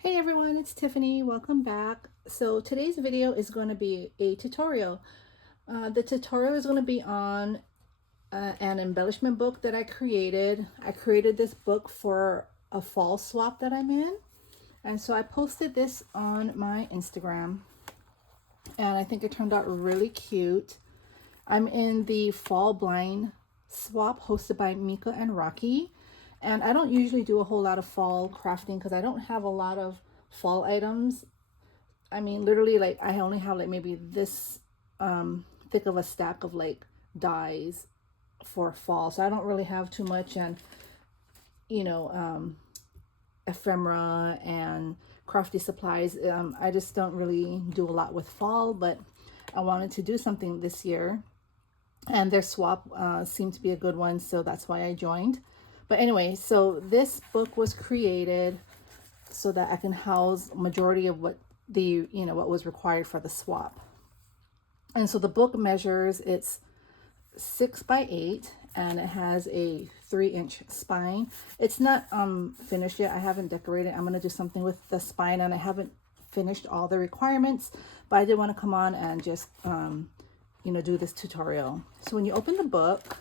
Hey everyone, it's Tiffany. Welcome back. So today's video is going to be a tutorial. The tutorial is going to be on an embellishment book that I created. I created this book for a fall swap that I'm in. And so I posted this on my Instagram. And I think it turned out really cute. I'm in the fall blind swap hosted by Mika and Rocky. And I don't usually do a whole lot of fall crafting because I don't have a lot of fall items. I mean, literally, like, I only have like maybe this thick of a stack of like dies for fall. So I don't really have too much. And, you know, ephemera and crafty supplies. I just don't really do a lot with fall, but I wanted to do something this year. And their swap seemed to be a good one. So that's why I joined. But anyway, so this book was created so that I can house majority of what what was required for the swap. And so the book measures, it's 6 by 8 and it has a 3-inch spine. It's not finished yet. I haven't decorated. I'm going to do something with the spine and I haven't finished all the requirements, but I did want to come on and just do this tutorial. So when you open the book,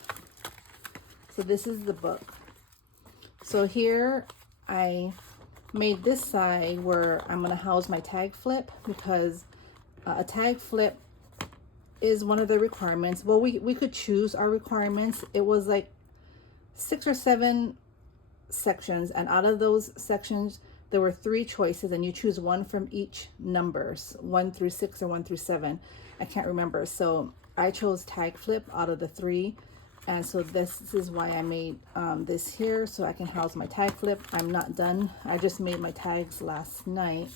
so this is the book. So here I made this side where I'm going to house my tag flip, because a tag flip is one of the requirements. Well, we could choose our requirements. It was like 6 or 7 sections, and out of those sections there were 3 choices, and you choose one from each numbers, 1 through 6 or 1 through 7. I can't remember. So I chose tag flip out of the 3. And so this is why I made this here, so I can house my tag flip. I'm not done. I just made my tags last night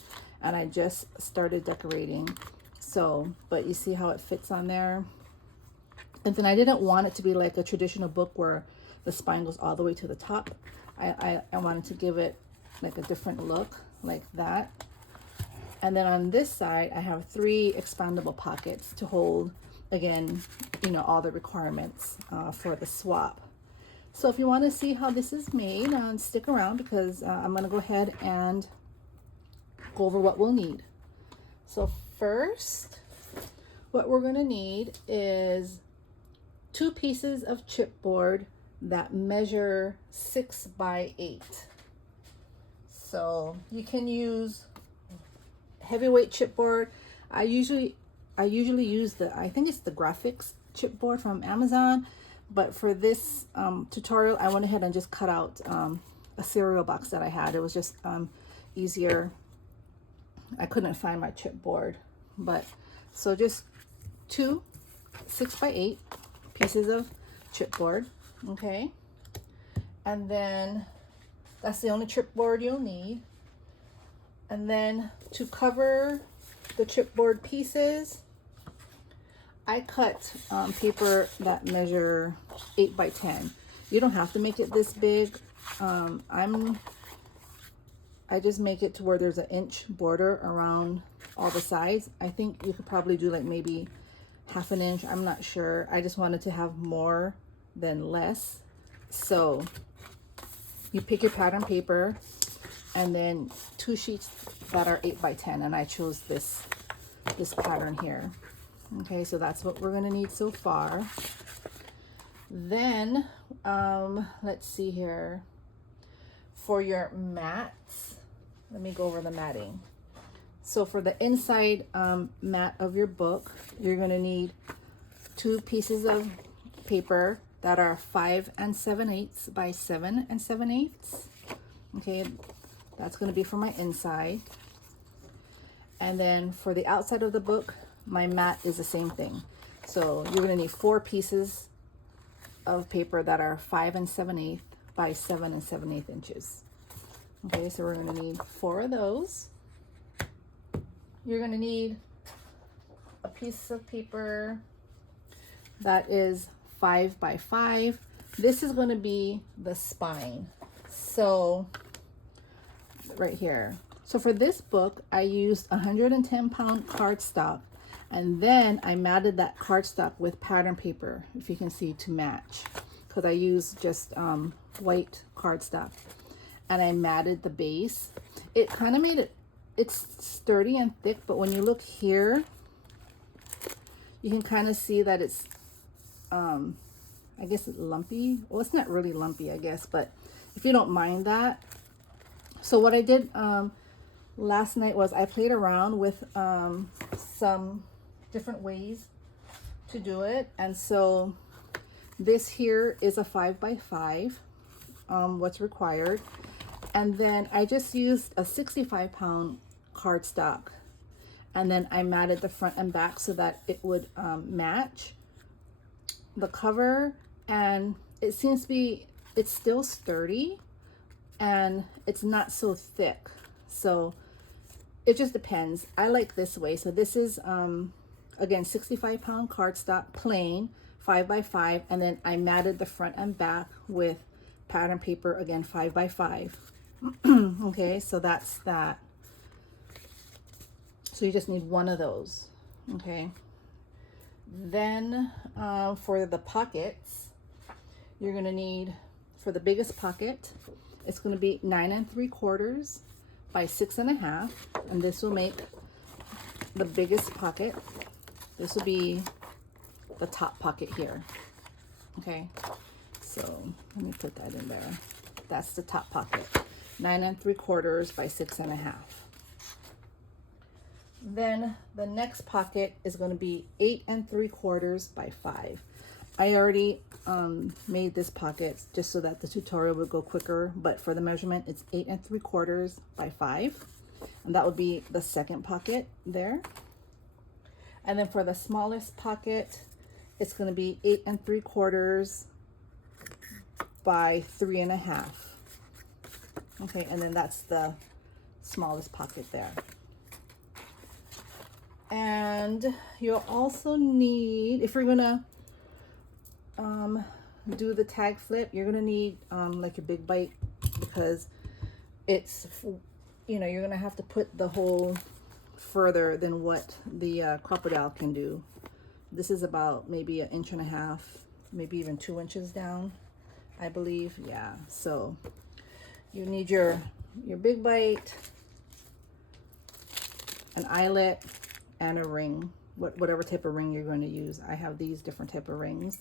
and I just started decorating. So, but you see how it fits on there. And then I didn't want it to be like a traditional book where the spine goes all the way to the top. I wanted to give it like a different look, like that. And then on this side, I have 3 expandable pockets to hold, again, all the requirements for the swap. So if you want to see how this is made, stick around, because I'm going to go ahead and go over what we'll need. So first, what we're going to need is 2 pieces of chipboard that measure 6 by 8. So you can use heavyweight chipboard. I usually use I think it's the graphics chipboard from Amazon, but for this tutorial I went ahead and just cut out a cereal box that I had. It was just easier. I couldn't find my chipboard, but so just 2 6 by 8 pieces of chipboard. Okay, and then that's the only chipboard you'll need. And then to cover the chipboard pieces, I cut paper that measure 8 by 10. You don't have to make it this big. I just make it to where there's an inch border around all the sides. I think you could probably do like maybe ½ an inch. I'm not sure. I just wanted to have more than less. So you pick your pattern paper and then 2 sheets that are 8 by 10, and I chose this pattern here. Okay, so that's what we're going to need so far. Then let's see here, for your mats, let me go over the matting. So for the inside mat of your book, you're going to need 2 pieces of paper that are 5 7/8 by 7 7/8. Okay, that's going to be for my inside. And then for the outside of the book, my mat is the same thing. So you're going to need 4 pieces of paper that are 5 7/8 by 7 7/8 inches. Okay, so we're going to need 4 of those. You're going to need a piece of paper that is 5 by 5. This is going to be the spine. So right here. So for this book, I used 110-pound cardstock, and then I matted that cardstock with pattern paper, if you can see, to match, because I used just white cardstock. And I matted the base. it kind of made it, it's sturdy and thick, but when you look here, you can kind of see that it's, I guess it's lumpy. Well, it's not really lumpy, I guess, but if you don't mind that. So what I did last night was I played around with some different ways to do it. And so this here is a 5x5, what's required. And then I just used a 65-pound cardstock. And then I matted the front and back so that it would match the cover. And it seems to be, it's still sturdy and it's not so thick. So it just depends. I like this way. So this is, again, 65-pound cardstock, plain, 5x5. And then I matted the front and back with pattern paper, again, 5x5. Okay, so that's that. So you just need one of those. Okay. Then for the pockets, you're going to need, for the biggest pocket, it's going to be 9 3/4 by 6.5, and this will make the biggest pocket. This will be the top pocket here. Okay, so let me put that in there. That's the top pocket, 9 3/4 by 6.5. Then the next pocket is going to be 8 3/4 by 5. I already made this pocket just so that the tutorial would go quicker, but for the measurement it's 8 3/4 by 5, and that would be the second pocket there. And then for the smallest pocket, it's going to be 8 3/4 by 3.5. Okay, and then that's the smallest pocket there. And you'll also need, if you're gonna do the tag flip, you're gonna need like a big bite, because it's, you know, you're gonna have to put the hole further than what the crocodile can do. This is about maybe 1.5 inches, maybe even 2 inches down, I believe. Yeah, so you need your big bite, an eyelet, and a ring, whatever type of ring you're going to use. I have these different type of rings,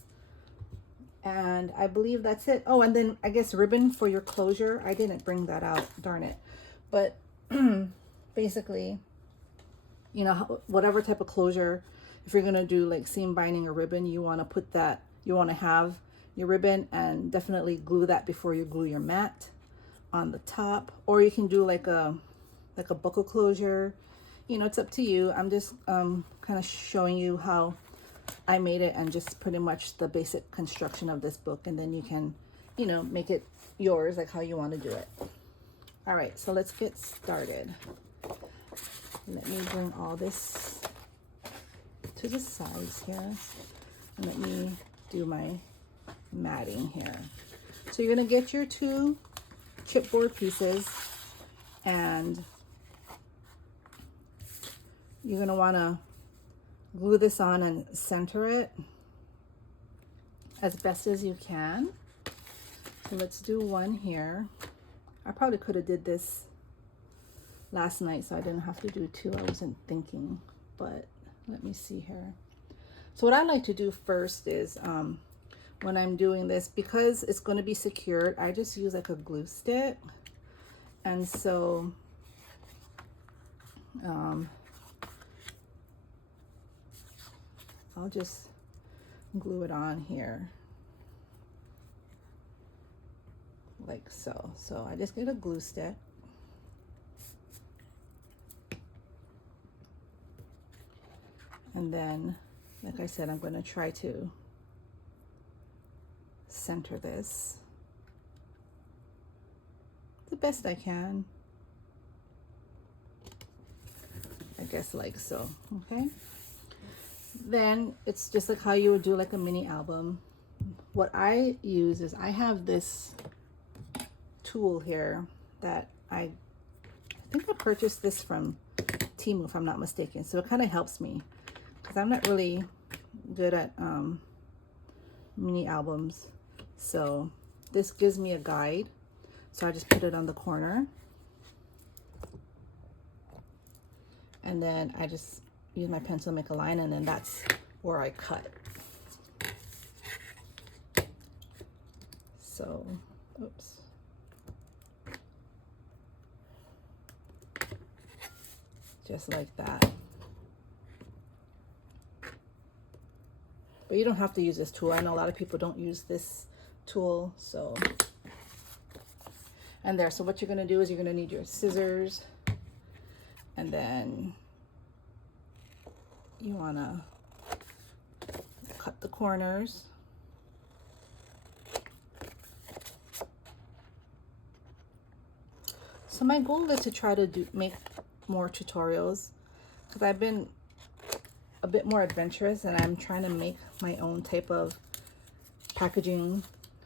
and I believe that's it. Oh, and then I guess ribbon for your closure. I didn't bring that out, darn it. But basically, you know, whatever type of closure, if you're going to do like seam binding or ribbon, you want to put that, you want to have your ribbon, and definitely glue that before you glue your mat on the top. Or you can do like a buckle closure. You know, it's up to you. I'm just kind of showing you how I made it, and just pretty much the basic construction of this book, and then you can, you know, make it yours like how you want to do it. All right, so let's get started. Let me bring all this to the sides here, and let me do my matting here. So you're going to get your 2 chipboard pieces, and you're going to want to glue this on and center it as best as you can. So let's do one here. I probably could have did this last night, so I didn't have to do 2. I wasn't thinking, but let me see here. So what I like to do first is when I'm doing this, because it's going to be secured, I just use like a glue stick. And so I'll just glue it on here like so. So I just get a glue stick, and then, like I said, I'm going to try to center this the best I can, I guess, like so. Okay, then it's just like how you would do like a mini album. What I use is, I have this tool here that I think I purchased this from Temu, if I'm not mistaken. So it kind of helps me, because I'm not really good at mini albums. So this gives me a guide. So I just put it on the corner. and then I just use my pencil to make a line, and then that's where I cut. So, oops. Just like that. But you don't have to use this tool. I know a lot of people don't use this tool, so. And there, so what you're gonna do is you're gonna need your scissors, and then you wanna cut the corners. So my goal is to try to make more tutorials, because I've been a bit more adventurous and I'm trying to make my own type of packaging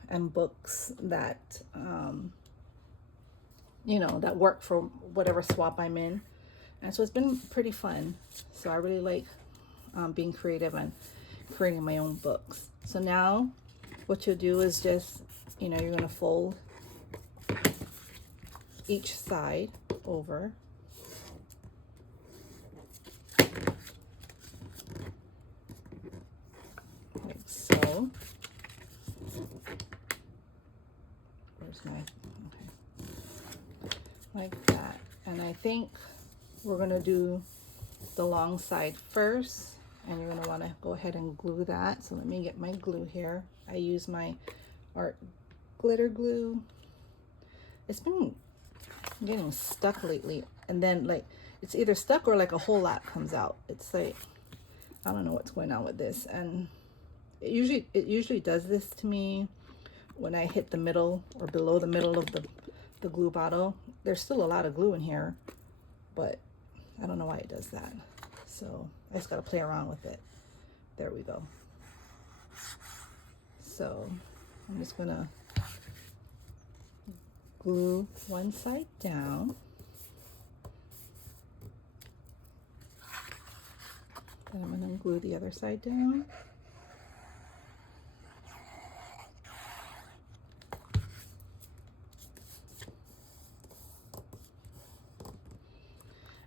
and books that you know, that work for whatever swap I'm in. And so it's been pretty fun. So I really like being creative and creating my own books. So now what you'll do is just, you know, you're going to fold each side over. Like so. Where's my, okay. Like that. And I think we're going to do the long side first, and you're going to want to go ahead and glue that. So let me get my glue here. I use my art glitter glue. It's been getting stuck lately, and then like it's either stuck or like a whole lot comes out. It's like, I don't know what's going on with this, and it usually does this to me when I hit the middle or below the middle of the glue bottle. There's still a lot of glue in here, but I don't know why it does that. So I just got to play around with it. There we go. So I'm just gonna glue one side down. Then I'm gonna glue the other side down.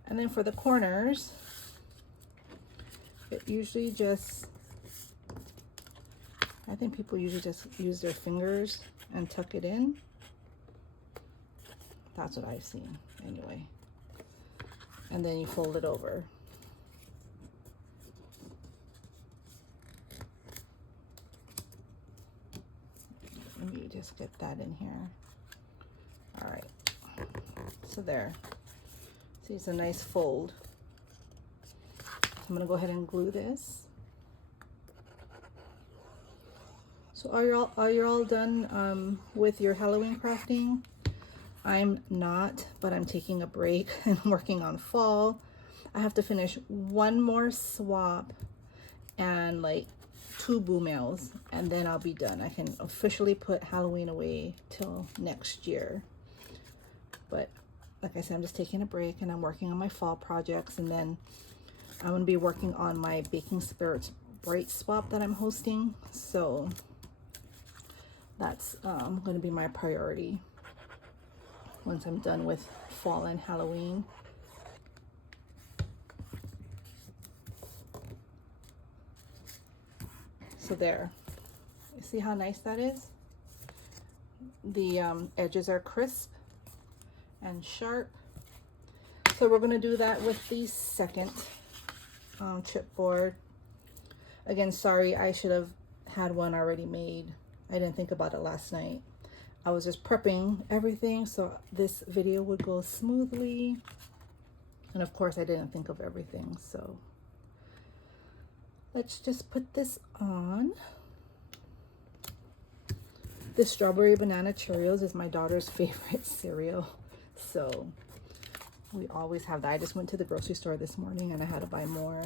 And then for the corners, it usually just, I think people usually just use their fingers and tuck it in. That's what I've seen anyway. And then you fold it over. Let me just get that in here. All right, so there. See, it's a nice fold. So I'm gonna go ahead and glue this. So are you all done with your Halloween crafting? I'm not, but I'm taking a break and working on fall. I have to finish one more swap and like 2 boo mails, and then I'll be done. I can officially put Halloween away till next year. But like I said, I'm just taking a break and I'm working on my fall projects, and then I'm gonna be working on my Baking Spirits Bright swap that I'm hosting. So that's gonna be my priority once I'm done with fall and Halloween. So there, you see how nice that is? The edges are crisp and sharp. So we're gonna do that with the second chipboard. Again, sorry, I should have had one already made. I didn't think about it last night. I was just prepping everything so this video would go smoothly. And of course I didn't think of everything. So let's just put this on. The strawberry banana Cheerios is my daughter's favorite cereal. So we always have that. I just went to the grocery store this morning and I had to buy more.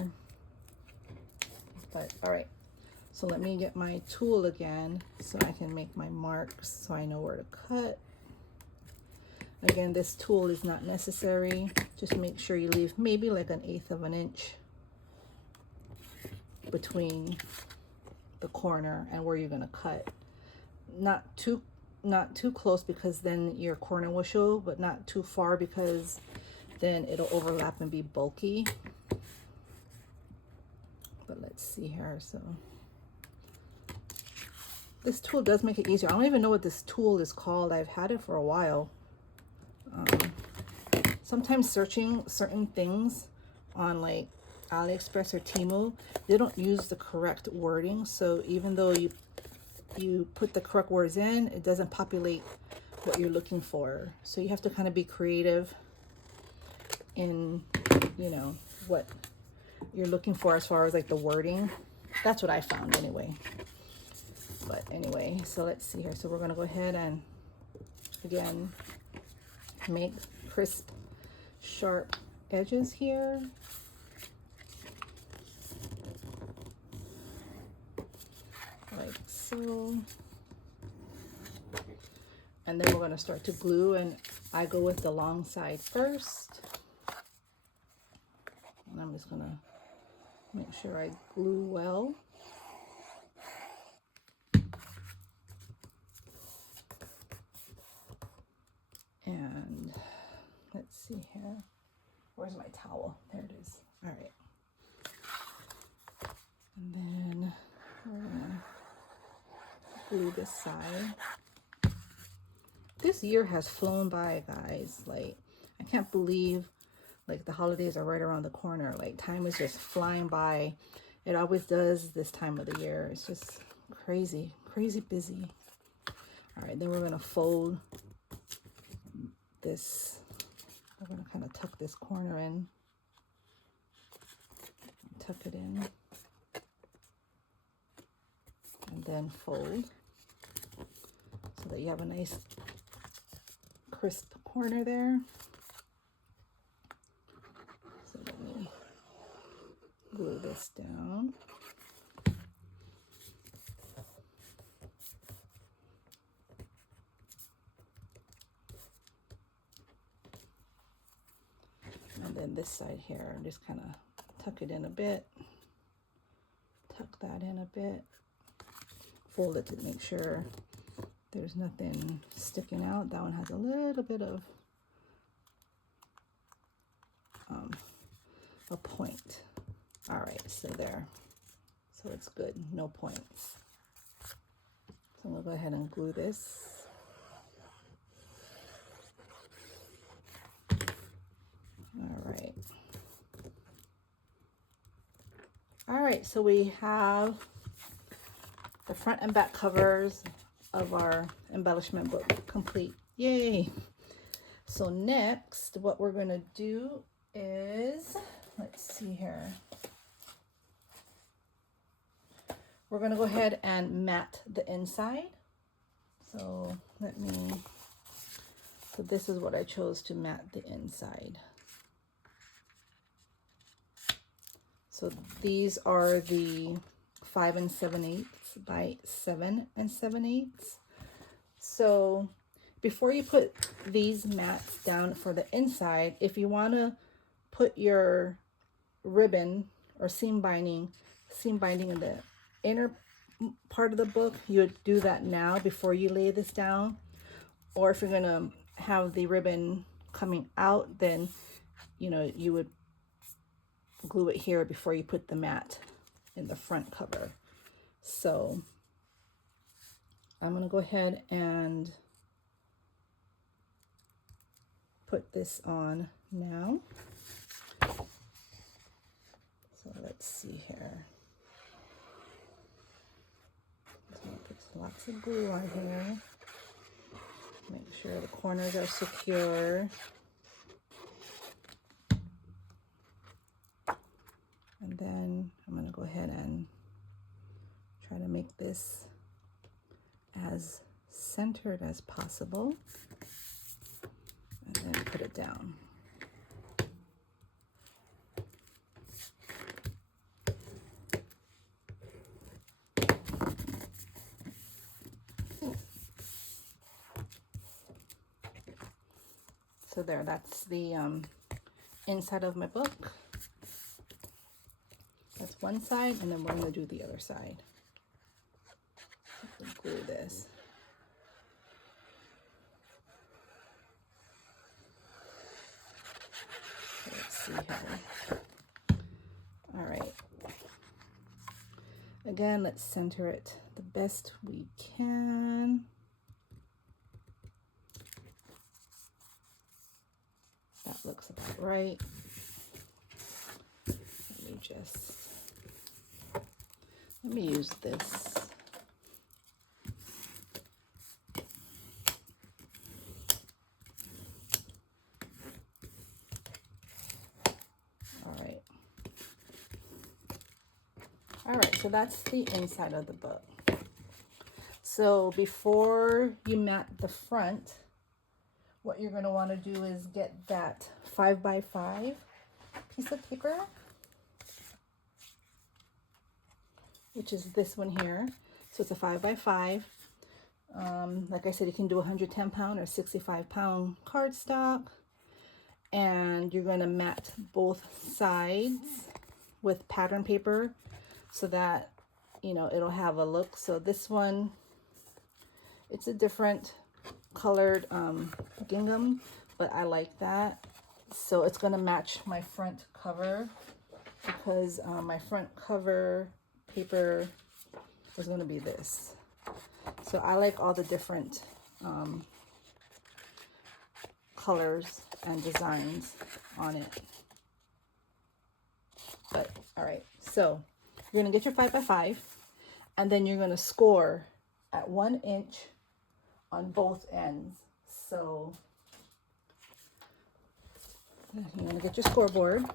But all right. So let me get my tool again so I can make my marks so I know where to cut. Again, this tool is not necessary. Just make sure you leave maybe like 1/8 of an inch between the corner and where you're gonna cut. Not too close, because then your corner will show, but not too far, because then it'll overlap and be bulky. But let's see here. So this tool does make it easier. I don't even know what this tool is called. I've had it for a while. Sometimes searching certain things on like AliExpress or Temu, they don't use the correct wording. So even though you put the correct words in, it doesn't populate what you're looking for. So you have to kind of be creative in, you know, what you're looking for as far as like the wording. That's what I found anyway. But anyway, so let's see here. So we're gonna go ahead and again make crisp, sharp edges here. Like so. And then we're going to start to glue, and I go with the long side first. And I'm just going to make sure I glue well. And let's see here. Where's my towel? There it is. All right. And then we're going to glue this side. This year has flown by, guys. Like, I can't believe like the holidays are right around the corner. Like, time is just flying by. It always does this time of the year. It's just crazy, crazy busy. All right, then we're gonna fold this. We're gonna kind of tuck this corner in. Tuck it in. And then fold. So that you have a nice crisp corner there. So let me glue this down. And then this side here, just kind of tuck it in a bit. Tuck that in a bit. Fold it to make sure there's nothing sticking out. That one has a little bit of a point. All right, so there. So it's good, no points. So I'm gonna go ahead and glue this. All right. All right, so we have the front and back covers of our embellishment book complete. Yay! So next, what we're going to do is, let's see here. We're going to go ahead and mat the inside. So so this is what I chose to mat the inside. So these are the 5 7/8 by 7 7/8. So before you put these mats down for the inside, if you want to put your ribbon or seam binding in the inner part of the book, you would do that now before you lay this down. Or if you're going to have the ribbon coming out, then you would glue it here before you put the mat in the front cover. So I'm going to go ahead and put this on now. So let's see here. Just going to put lots of glue on here. Make sure the corners are secure. And then I'm going to go ahead and try to make this as centered as possible. And then put it down. So there, that's the inside of my book. That's one side, and then we're going to do the other side. So glue this. see here. All right. Again, let's center it the best we can. That looks about right. Let me use this. All right, so that's the inside of the book. So before you mat the front, what you're going to want to do is get that 5x5 piece of paper, which is this one here. So it's a 5x5. Like I said, you can do 110-pound or 65-pound cardstock. And you're going to mat both sides with pattern paper so that, you know, it'll have a look. So this one, it's a different colored gingham, but I like that. So it's going to match my front cover because my front cover paper is going to be this. So I like all the different colors and designs on it. But all right, so you're going to get your 5x5 and then you're going to score at 1 inch on both ends. So you're going to get your scoreboard.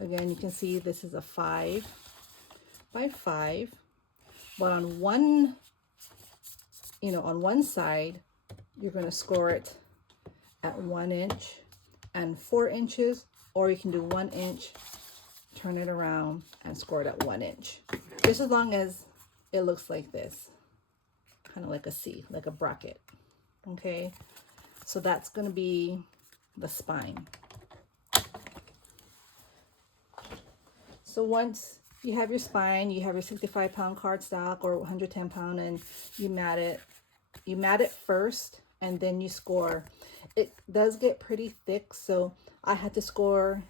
Again, you can see this is a 5x5, but on one, you know, on one side, you're going to score it at 1 inch and 4 inches, or you can do 1 inch, turn it around and score it at 1 inch. Just as long as it looks like this, kind of like a C, like a bracket. Okay, so that's going to be the spine. So once you have your spine, you have your 65-pound cardstock or 110-pound, and you mat it. You mat it first, and then you score. It does get pretty thick, so I had to score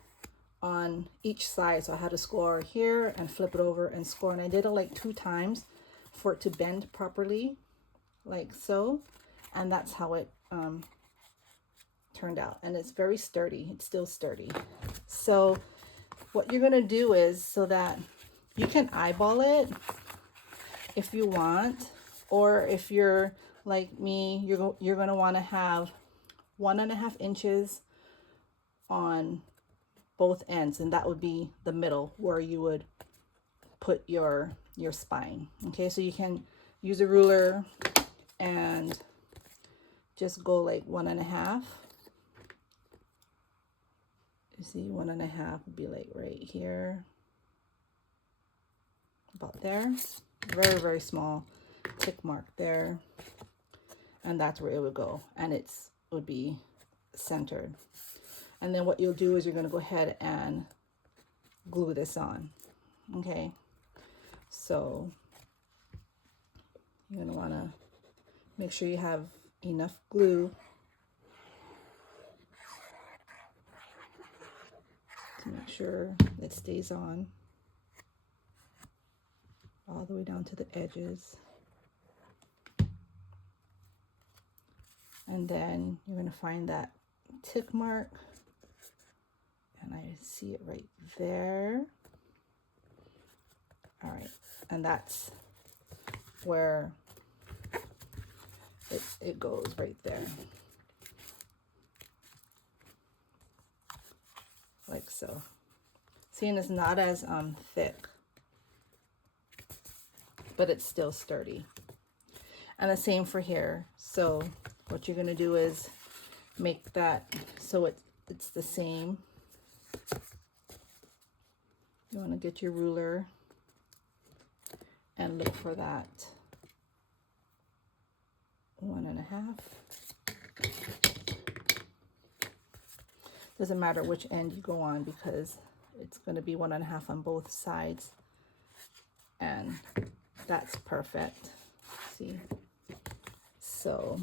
on each side. So I had to score here and flip it over and score, and I did it like 2 times for it to bend properly, like so. And that's how it turned out, and it's very sturdy. It's still sturdy. So what you're gonna do is, so that you can eyeball it if you want, or if you're like me, you're gonna want to have 1.5 inches on both ends, and that would be the middle where you would put your spine. Okay, so you can use a ruler and just go like 1.5. You see, 1.5 would be like right here, about there. Very, very small tick mark there, and that's where it would go, and it would be centered. And then what you'll do is you're going to go ahead and glue this on. Okay, so you're going to want to make sure you have enough glue to make sure it stays on all the way down to the edges. And then you're going to find that tick mark, and I see it right there. All right, and that's where it goes right there, like so. Seeing it's not as thick, but it's still sturdy. And the same for here. So what you're going to do is make that so it's the same. You want to get your ruler and look for that 1.5. Doesn't matter which end you go on because it's going to be 1.5 on both sides, and that's perfect. See, so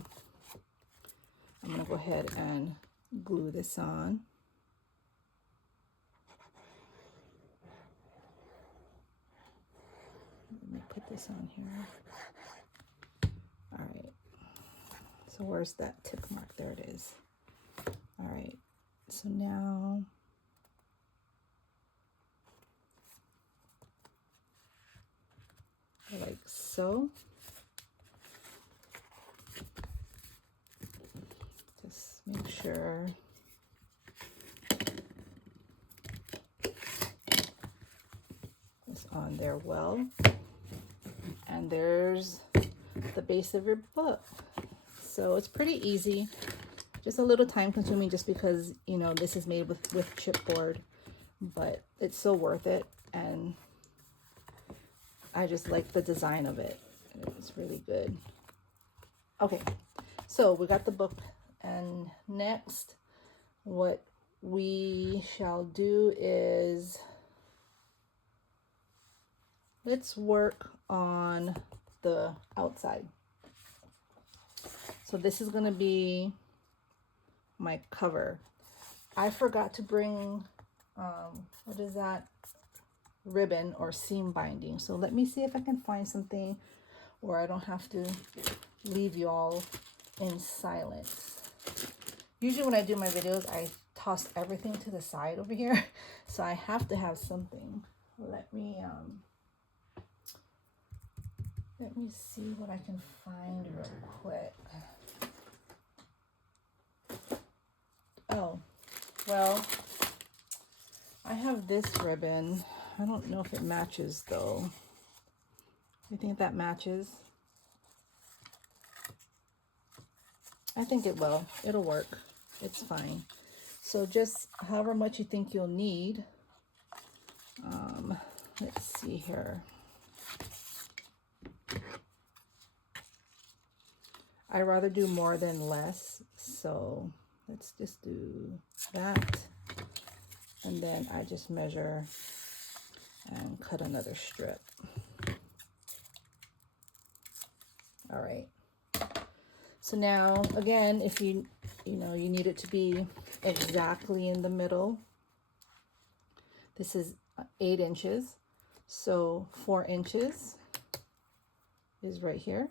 I'm going to go ahead and glue this on. Let me put this on here. All right. So where's that tick mark? There it is. All right. So now like so. Just make sure it's on there well. And there's the base of your book. So it's pretty easy, just a little time consuming just because, you know, this is made with chipboard, but it's so worth it. And I just like the design of it. It's really good. Okay, so we got the book, and next what we shall do is let's work on the outside. So this is going to be my cover. I forgot to bring, what is that? Ribbon or seam binding. So let me see if I can find something where I don't have to leave y'all in silence. Usually when I do my videos, I toss everything to the side over here. So I have to have something. Let me see what I can find real quick. Oh, well, I have this ribbon. I don't know if it matches though. You think that matches? I think it will. It'll work. It's fine. So just however much you think you'll need. Let's see here. I'd rather do more than less. So let's just do that. And then I just measure and cut another strip. All right. So now, again, if you need it to be exactly in the middle, this is 8 inches. So 4 inches is right here.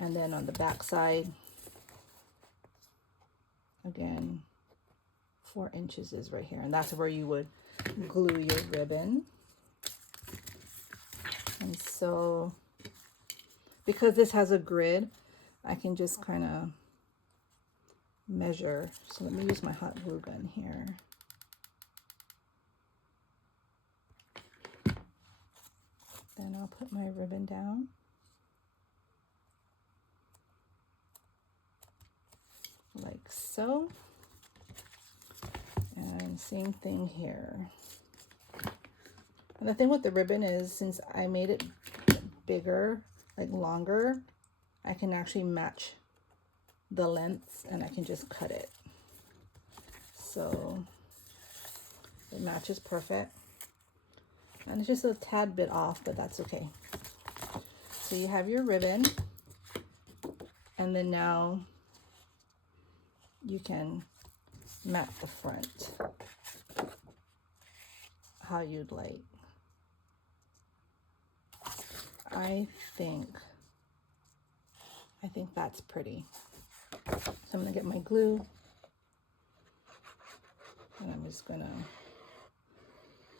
And then on the back side, again, 4 inches is right here. And that's where you would glue your ribbon. And so, because this has a grid, I can just kind of measure. So let me use my hot glue gun here. Then I'll put my ribbon down. Like so. And same thing here. And the thing with the ribbon is, since I made it bigger, like longer, I can actually match the lengths and I can just cut it. So it matches perfect. And it's just a tad bit off, but that's okay. So you have your ribbon, and then now you can mat the front how you'd like. I think that's pretty. So I'm gonna get my glue, and I'm just gonna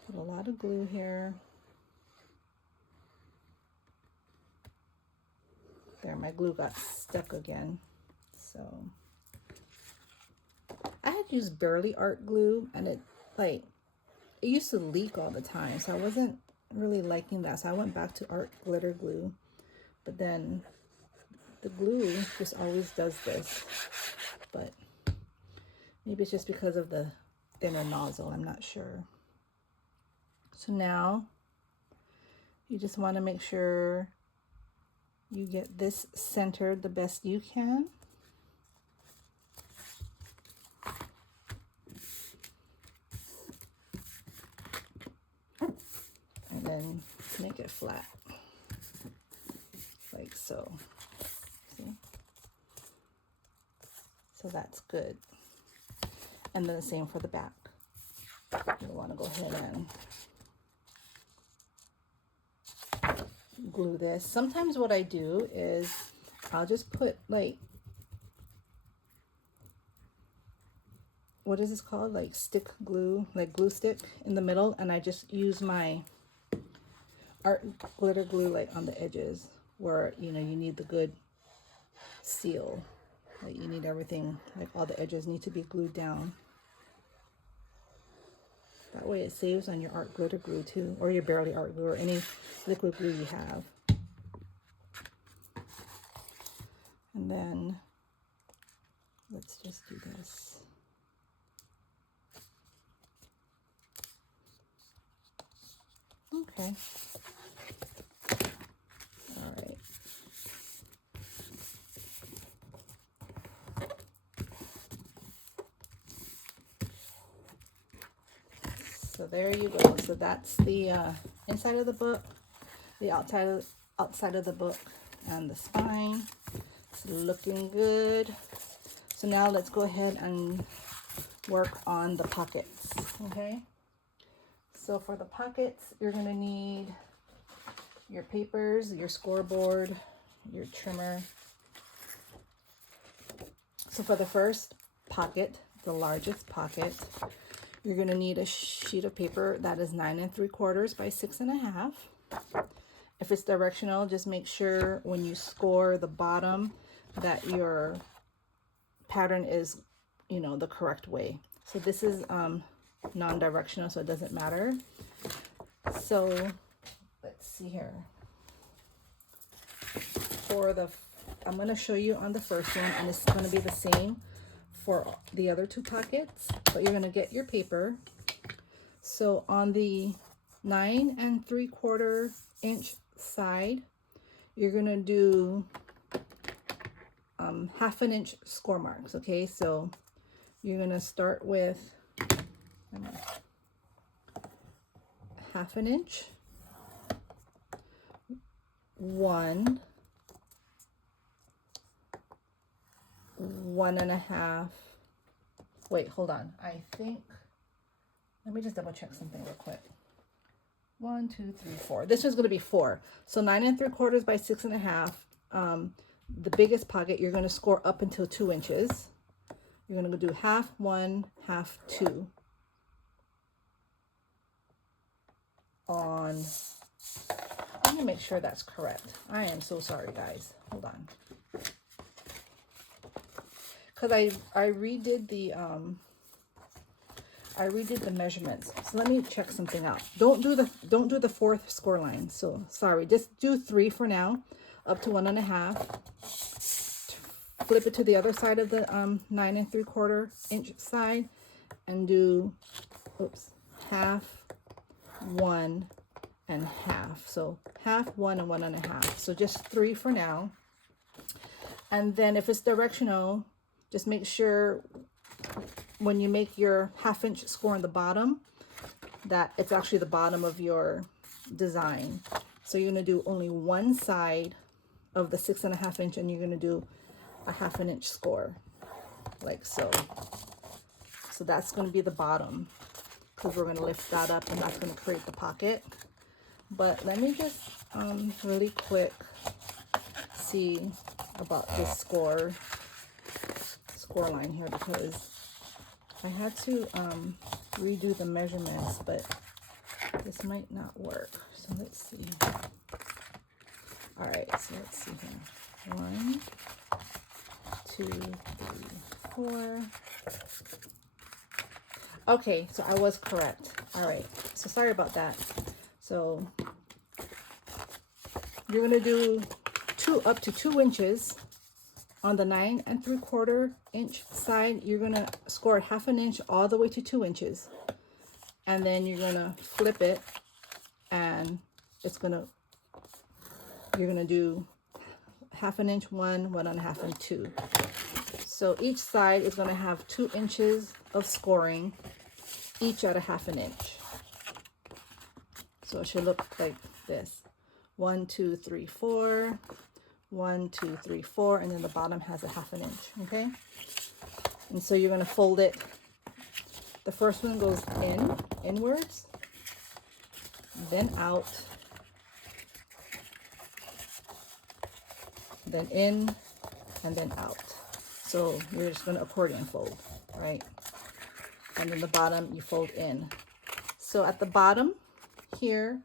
put a lot of glue here. There, my glue got stuck again. So I had used Burley Art glue, and it used to leak all the time, so I wasn't really liking that. So I went back to Art Glitter glue, but then the glue just always does this. But maybe it's just because of the thinner nozzle, I'm not sure. So now you just want to make sure you get this centered the best you can. And then make it flat, like so. See? So that's good. And then the same for the back. You'll want to go ahead and glue this. Sometimes what I do is I'll just put like, what is this called? Like stick glue, like glue stick in the middle, and I just use my art glitter glue like on the edges where, you know, you need the good seal. Like you need everything, like all the edges need to be glued down. That way it saves on your art glitter glue too, or your Barely art glue, or any liquid glue you have. And then let's just do this. Okay. All right. So there you go. So that's the inside of the book, the outside of the book, and the spine. It's looking good. So now let's go ahead and work on the pockets. Okay. So for the pockets, you're going to need your papers, your scoreboard, your trimmer. So for the first pocket, the largest pocket, you're going to need a sheet of paper that is 9 3/4 by 6 1/2. If it's directional, just make sure when you score the bottom that your pattern is, you know, the correct way. So this is non-directional, so it doesn't matter. So let's see here. I'm going to show you on the first one, and it's going to be the same for the other two pockets, but you're going to get your paper. So on the 9 3/4 inch side, you're going to do 1/2 inch score marks. Okay, so you're going to start with 1/2 inch, 1, 1 1/2. Wait, hold on. I think, let me just double check something real quick. 1 2 3 4. This one's going to be 4. So 9 3/4 by 6 1/2. The biggest pocket, you're going to score up until 2 inches. You're going to do 1/2, 1, 1/2, 2 on. Let me make sure that's correct. I am so sorry, guys. Hold on. Because I redid the measurements. So let me check something out. Don't do the fourth score line. So sorry, just do 3 for now, up to 1 1/2. Flip it to the other side of the 9 3/4 inch side, and do 1/2, 1 1/2. So 1/2, 1, and 1 1/2. So just 3 for now. And then if it's directional, just make sure when you make your 1/2 inch score on the bottom that it's actually the bottom of your design. So you're going to do only one side of the 6 1/2 inch, and you're going to do a 1/2 inch score, like so. So that's going to be the bottom, because we're going to lift that up, and that's going to create the pocket. But let me just really quick see about this score line here, because I had to redo the measurements, but this might not work. So let's see. All right, so let's see here. 1 2 3 4. Okay, so I was correct. All right, so sorry about that. So you're going to do up to 2 inches on the 9 3/4 inch side. You're going to score 1/2 inch all the way to 2 inches, and then you're going to flip it, and you're going to do 1/2 inch, 1, 1 1/2, and 2. So each side is going to have 2 inches of scoring, each at 1/2 inch. So it should look like this: 1 2 3 4, 1 2 3 4, and then the bottom has 1/2 inch. Okay, and so you're going to fold it. The first one goes inwards, then out, then in, and then out. So you're just going to accordion fold, right? And then the bottom you fold in. So at the bottom here,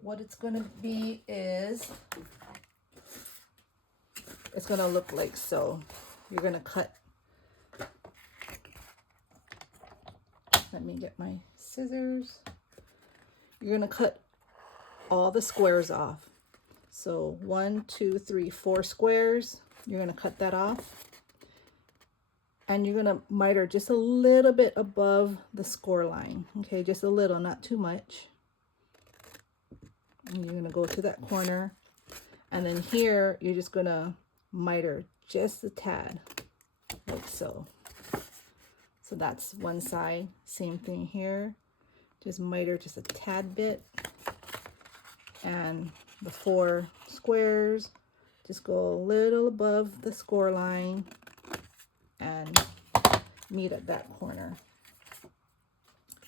what it's going to be is, it's going to look like so. You're going to cut, let me get my scissors. You're going to cut all the squares off. So 1, 2, 3, 4 squares. You're going to cut that off. And you're going to miter just a little bit above the score line. Okay, just a little, not too much. And you're going to go to that corner. And then here, you're just going to miter just a tad, like so. So that's one side. Same thing here. Just miter just a tad bit. And the 4 squares, just go a little above the score line and meet at that corner.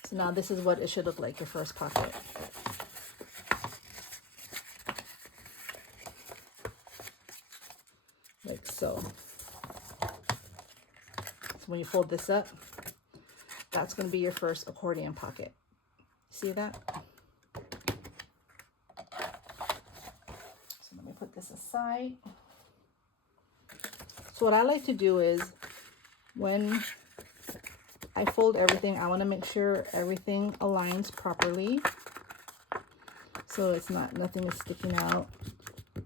So now this is what it should look like, your first pocket. Like so. So when you fold this up, that's going to be your first accordion pocket. See that? So let me put this aside. So what I like to do is, when I fold everything, I want to make sure everything aligns properly. So it's not, nothing is sticking out. If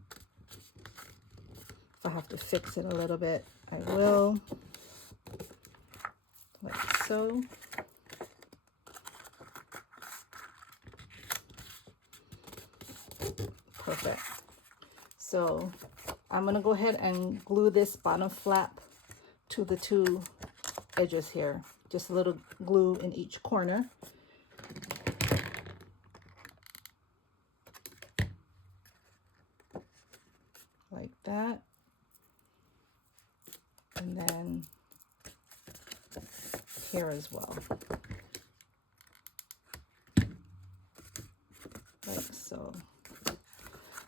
I have to fix it a little bit, I will. Like so. Perfect. So I'm going to go ahead and glue this bottom flap to the 2 edges here. Just a little glue in each corner. Like that. And then here as well. Like so.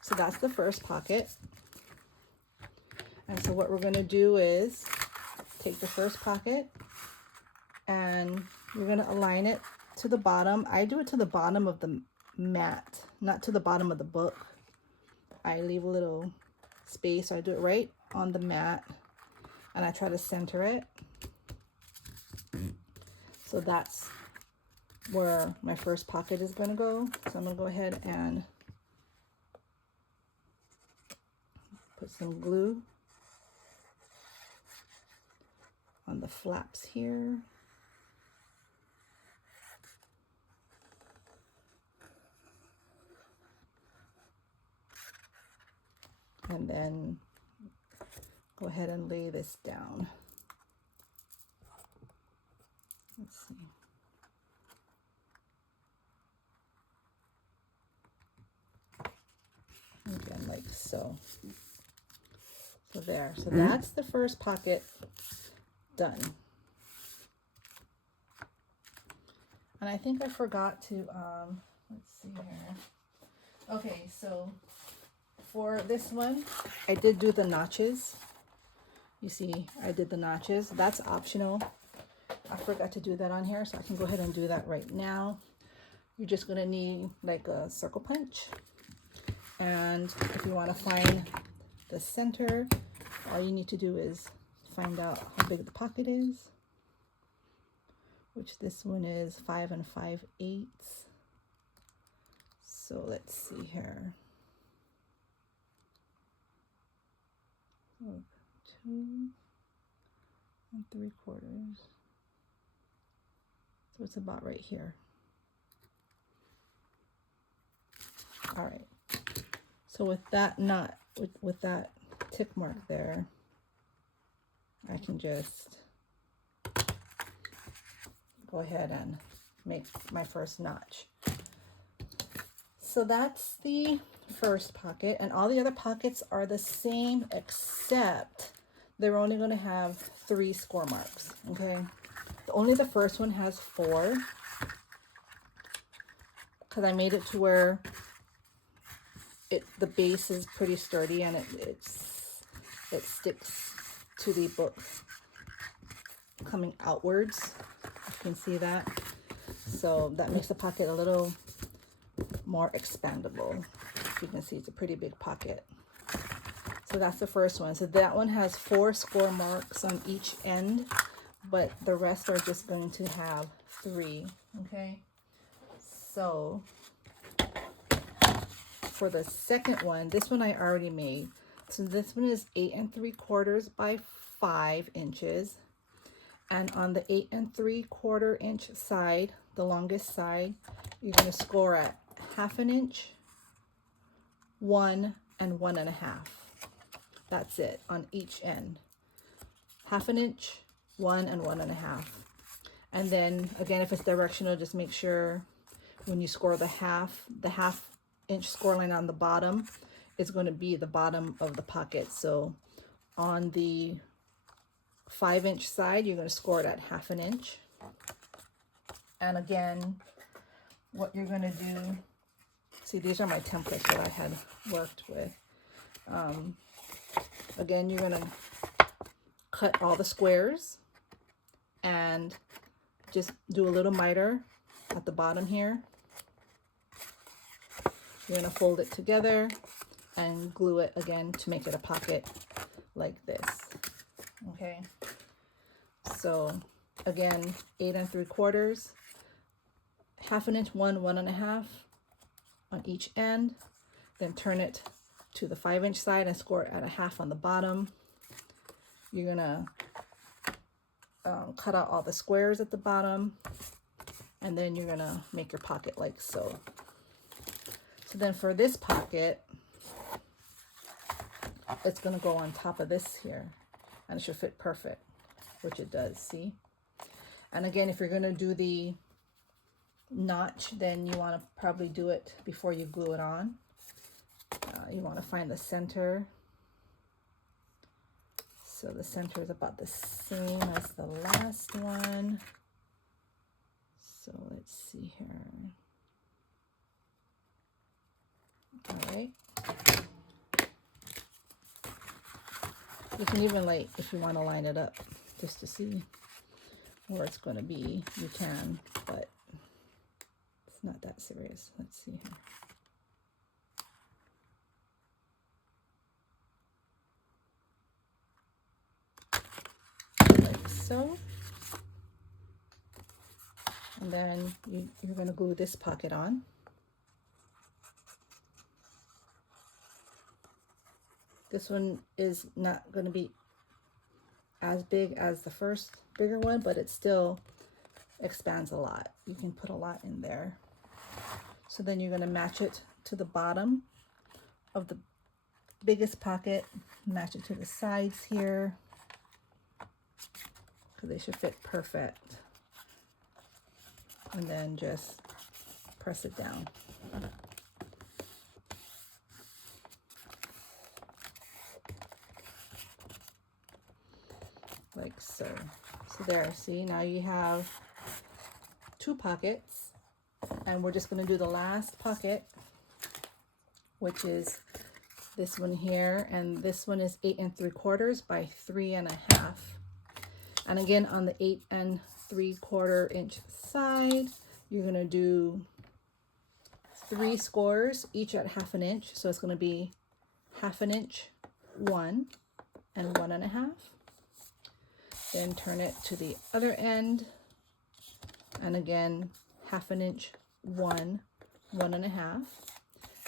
So that's the first pocket. And so what we're going to do is take the first pocket and we're going to align it to the bottom. I do it to the bottom of the mat, not to the bottom of the book. I leave a little space. So I do it right on the mat and I try to center it. So that's where my first pocket is going to go. So I'm going to go ahead and put some glue on the flaps here. And then go ahead and lay this down. Let's see. Again, like so. So there. So that's the first pocket done. And I think I forgot to, let's see here. Okay, so for this one, I did do the notches. You see, I did the notches. That's optional. I forgot to do that on here, so I can go ahead and do that right now. You're just gonna need like a circle punch. And if you wanna find the center, all you need to do is find out how big the pocket is, which this one is 5 5/8. So let's see here. 2 3/4. So it's about right here. All right. So with that knot, with that tick mark there, I can just go ahead and make my first notch. So that's the first pocket, and all the other pockets are the same, except they're only going to have 3 score marks. Okay, only the first one has 4 because I made it to where the base is pretty sturdy and it's it sticks to the book coming outwards. You can see that. So that makes the pocket a little more expandable. You can see it's a pretty big pocket. So that's the first one. So that one has 4 score marks on each end, but the rest are just going to have 3. Okay. So for the second one, this one I already made. So this one is 8 3/4 by 5 inches. And on the 8 3/4 inch side, the longest side, you're going to score at 1/2 inch, 1 and 1 1/2. That's it on each end. 1/2 inch, 1 and 1 1/2. And then again, if it's directional, just make sure when you score the half inch score line on the bottom is going to be the bottom of the pocket. So on the 5 inch side, you're going to score it at 1/2 inch. And again, what you're going to do, see, these are my templates that I had worked with. Again, you're going to cut all the squares and just do a little miter at the bottom here. You're going to fold it together and glue it again to make it a pocket like this. Okay, so again, 8 3/4, 1/2 inch, 1 1 1/2 on each end. Then turn it to the 5 inch side and score it at 1/2 on the bottom. You're gonna cut out all the squares at the bottom, and then you're gonna make your pocket like so. So then for this pocket, it's gonna go on top of this here, and it should fit perfect, which it does, see? And again, if you're gonna do the notch, then you wanna probably do it before you glue it on. You wanna find the center. So the center is about the same as the last one. So let's see here. All right. You can even, like, if you want to line it up just to see where it's going to be, you can, but it's not that serious. Let's see here. Like so. And then you're going to glue this pocket on. This one is not going to be as big as the first bigger one, but it still expands a lot. You can put a lot in there. So then you're going to match it to the bottom of the biggest pocket, match it to the sides here, because they should fit perfect. And then just press it down. Like so. So there, see, now you have 2 pockets, and we're just going to do the last pocket, which is this one here, and this one is 8 3/4 by 3 1/2. And again, on the 8 3/4 inch side, you're going to do 3 scores, each at 1/2 inch. So it's going to be 1/2 inch, 1 and 1 1/2. Then turn it to the other end, and again 1/2 inch, 1 1 1/2.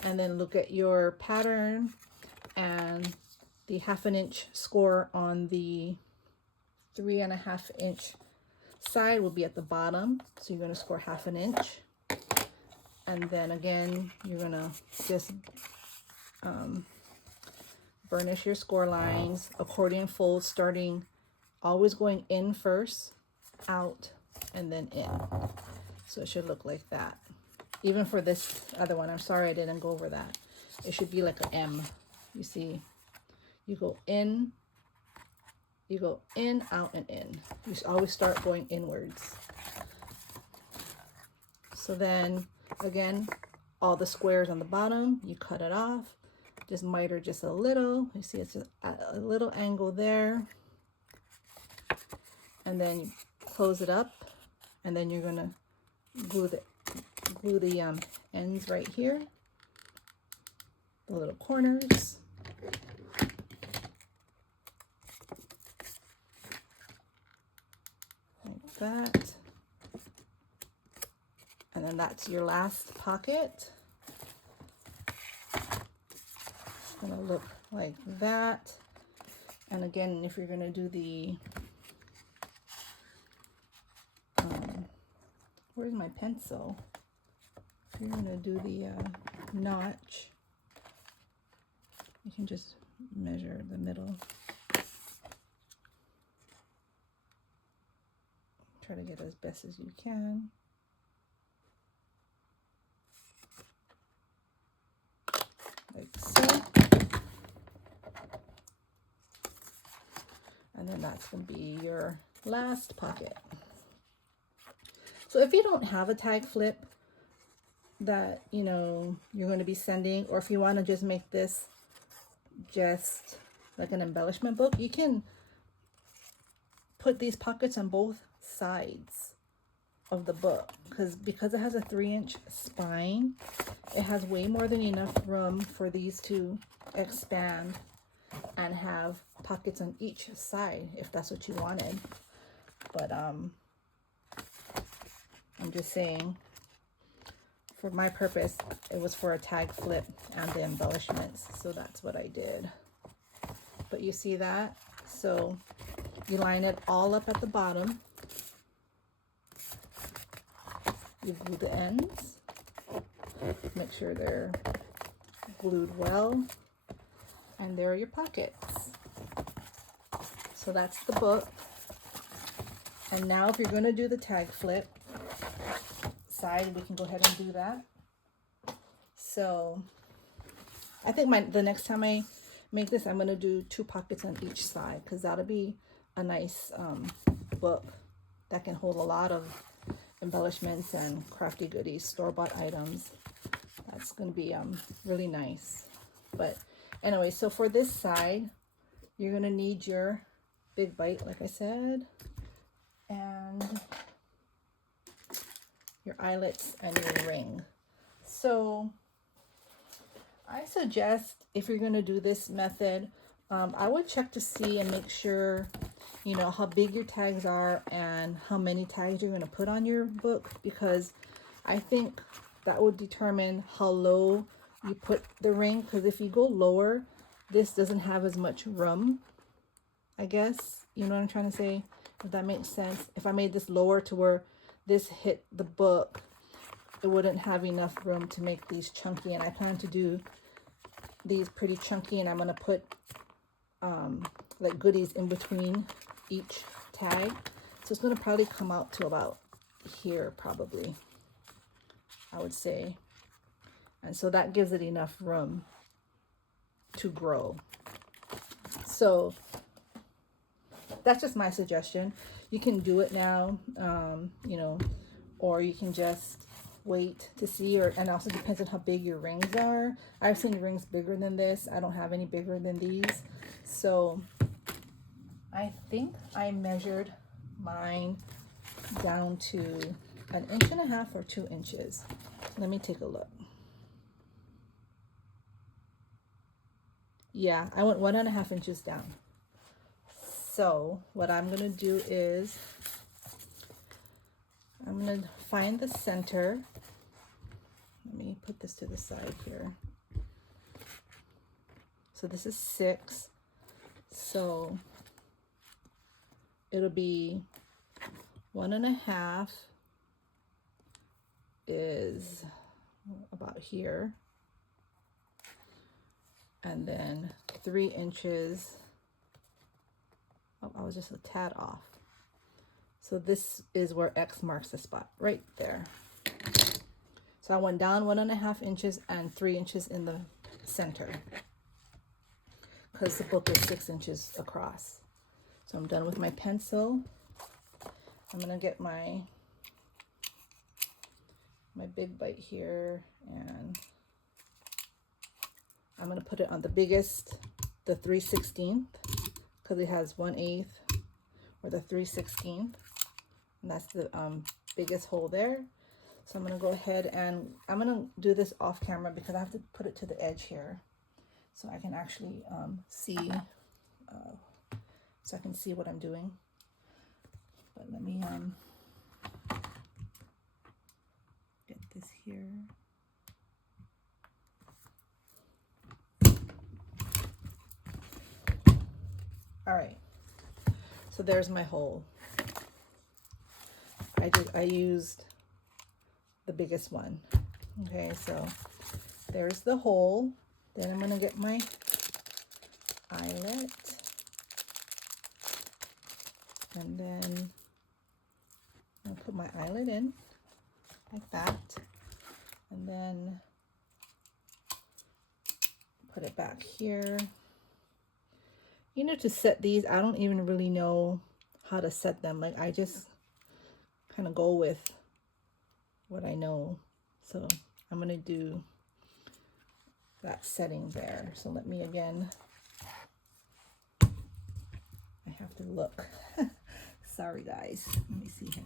And then look at your pattern, and the 1/2 inch score on the 3 1/2 inch side will be at the bottom. So you're going to score 1/2 inch, and then again you're going to just burnish your score lines, accordion fold, starting always going in first, out, and then in. So it should look like that. Even for this other one, I'm sorry I didn't go over that. It should be like an M. You see, you go in, out, and in. You always start going inwards. So then, again, all the squares on the bottom, you cut it off, just miter just a little. You see it's a little angle there. And then you close it up, and then you're gonna glue the ends right here, the little corners. Like that. And then that's your last pocket. It's gonna look like that. And again, if you're gonna do the, where's my pencil? If you're gonna do the notch, you can just measure the middle. Try to get as best as you can. Like so. And then that's going to be your last pocket. So if you don't have a tag flip that, you know, you're going to be sending, or if you want to just make this just like an embellishment book, you can put these pockets on both sides of the book, because it has a 3-inch spine, it has way more than enough room for these to expand and have pockets on each side if that's what you wanted. But I'm just saying, for my purpose, it was for a tag flip and the embellishments, so that's what I did. But you see that? So you line it all up at the bottom. You glue the ends, make sure they're glued well, and there are your pockets. So that's the book. And now if you're going to do the tag flip side, we can go ahead and do that. So I think the next time I make this, I'm going to do 2 pockets on each side, because that'll be a nice book that can hold a lot of embellishments and crafty goodies, store-bought items. That's going to be really nice. But anyway, so for this side, you're going to need your big bite, like I said, and your eyelets and your ring. So I suggest, if you're going to do this method, I would check to see and make sure, you know, how big your tags are and how many tags you're going to put on your book, because I think that would determine how low you put the ring. Because if you go lower, this doesn't have as much room, I guess. You know what I'm trying to say? If that makes sense. If I made this lower to where this hit the book, it wouldn't have enough room to make these chunky. And I plan to do these pretty chunky, and I'm going to put like goodies in between each tag. So it's going to probably come out to about here, probably, I would say. And so that gives it enough room to grow. So that's just my suggestion. You can do it now, you know, or you can just wait to see, and also depends on how big your rings are. I've seen rings bigger than this. I don't have any bigger than these. So I think I measured mine down to 1.5 inches or 2 inches. Let me take a look. Yeah, I went 1.5 inches down. So what I'm going to do is I'm going to find the center. Let me put this to the side here. So this is 6. So it'll be 1.5 is about here. And then 3 inches. Oh, I was just a tad off. So this is where X marks the spot, right there. So I went down 1.5 inches and 3 inches in the center, because the book is 6 inches across. So I'm done with my pencil. I'm gonna get my big bite here, and I'm going to put it on the biggest, the 3/16, because it has 1/8 or the 3/16, and that's the biggest hole there. So I'm going to go ahead and I'm going to do this off camera because I have to put it to the edge here so I can actually see, so I can see what I'm doing. But let me get this here. All right, so there's my hole. I used the biggest one. Okay, so there's the hole. Then I'm gonna get my eyelet, and then I'll put my eyelet in like that, and then put it back here. You know, to set these, I don't even really know how to set them. Like, I just kind of go with what I know. So I'm going to do that setting there. So let me again, I have to look. Sorry guys, let me see here.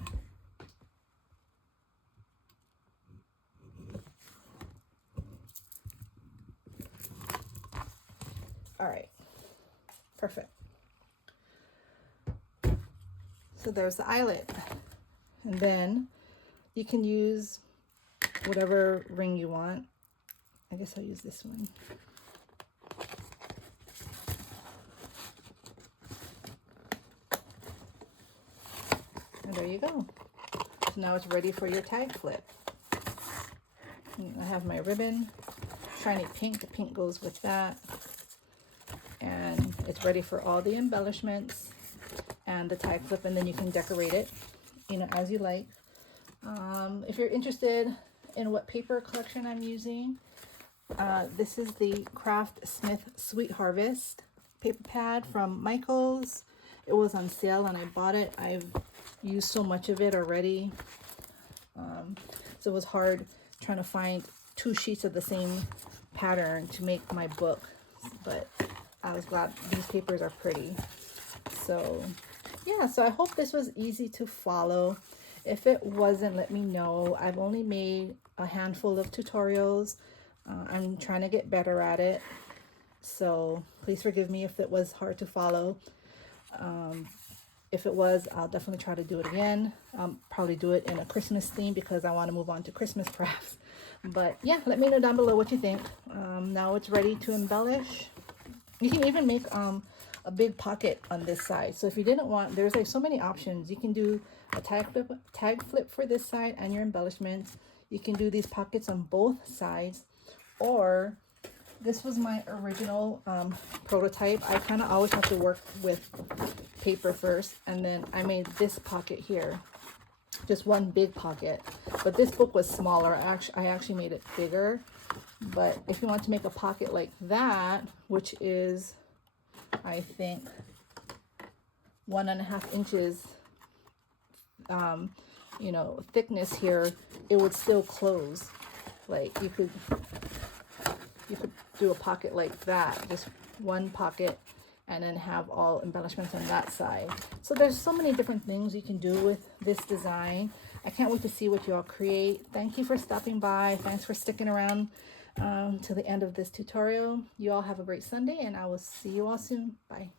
All right, perfect. So there's the eyelet, and then you can use whatever ring you want. I guess I'll use this one. And there you go. So now it's ready for your tag flip. And I have my ribbon, shiny pink. The pink goes with that. And it's ready for all the embellishments and the tag flip, and then you can decorate it, you know, as you like. If you're interested in what paper collection I'm using, this is the Crafty Sweet Harvest paper pad from Michaels. It was on sale and I bought it. I've used so much of it already, so it was hard trying to find 2 sheets of the same pattern to make my book, but I was glad. These papers are pretty. So yeah, so I hope this was easy to follow. If it wasn't, let me know. I've only made a handful of tutorials. I'm trying to get better at it, so please forgive me if it was hard to follow. If it was, I'll definitely try to do it again. Probably do it in a Christmas theme because I want to move on to Christmas crafts. But yeah, let me know down below what you think. Now it's ready to embellish. You can even make a big pocket on this side. So if you didn't want, there's like so many options. You can do a tag flip for this side and your embellishments. You can do these pockets on both sides, or this was my original prototype. I kind of always have to work with paper first, and then I made this pocket here, just one big pocket. But this book was smaller. I actually made it bigger. But if you want to make a pocket like that, which is, I think, 1.5 inches, you know, thickness here, it would still close. Like you could do a pocket like that, just one pocket, and then have all embellishments on that side. So there's so many different things you can do with this design. I can't wait to see what you all create. Thank you for stopping by. Thanks for sticking around to the end of this tutorial. You all have a great Sunday, and I will see you all soon. Bye.